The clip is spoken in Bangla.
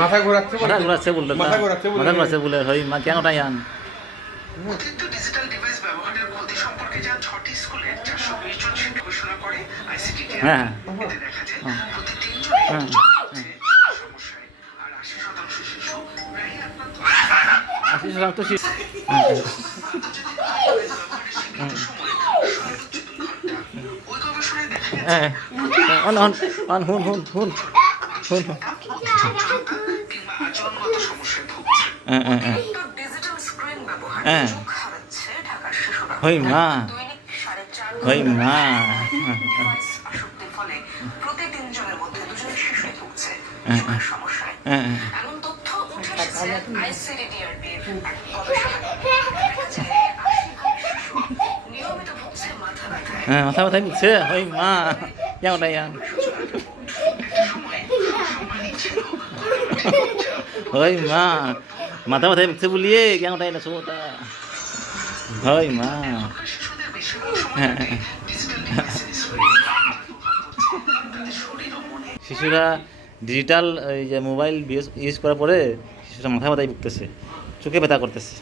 মাথা ঘোরাচ্ছে বলতে মাথা ঘোরাচ্ছে বলে হই মা কেন তাই আন অতিরিক্ত ডিজিটাল ডিভাইস ব্যবহারের ক্ষতি সম্পর্কে যা 6টি স্কুলে 420 জন শিক্ষক ঘোষণা করে আইসিডিডিআর। এতে দেখা যায় প্রতি 3 জনে একজন হচ্ছে সমস্যায়, আর 80% শিশু প্রায়ই আক্রান্ত হয়। 80% আন্তর্জাতিক ডিভাইস ব্যবহারের স্বীকৃত সময় সর্বোচ্চ 2 ঘন্টা। ওই গবেষণায় দেখা গেছে কিংবা আচরণগত সমস্যায় ভুগছে। ডিজিটাল স্ক্রিন ব্যবহারে চোখ হারাচ্ছে ঢাকার শিশুরা। দৈনিক 4.5 ঘন্টা ডিভাইস আসক্তির ফলে প্রতি 3 জনের মধ্যে 2 জন শিশু ভুগছে চোখের সমস্যায়। এমন তথ্য উঠে এসেছে আইসিডিডিআর-এর এক গবেষণায়। দেখা যায় 80% শিশু নিয়মিত ভুগছে মাথা ব্যথায়। মাথা ব্যথায় ভুগছে হই মা কেন তাই আন হই মা মাথা ব্যথায় ভুগছে বলিয়ে কেন তাই না ছোটা হই মা শিশুরা ডিজিটাল এই যে মোবাইল ইউজ করার পরে শিশুরা মাথা ব্যথায় ভুগতেছে, চোখে ব্যথা করতেছে।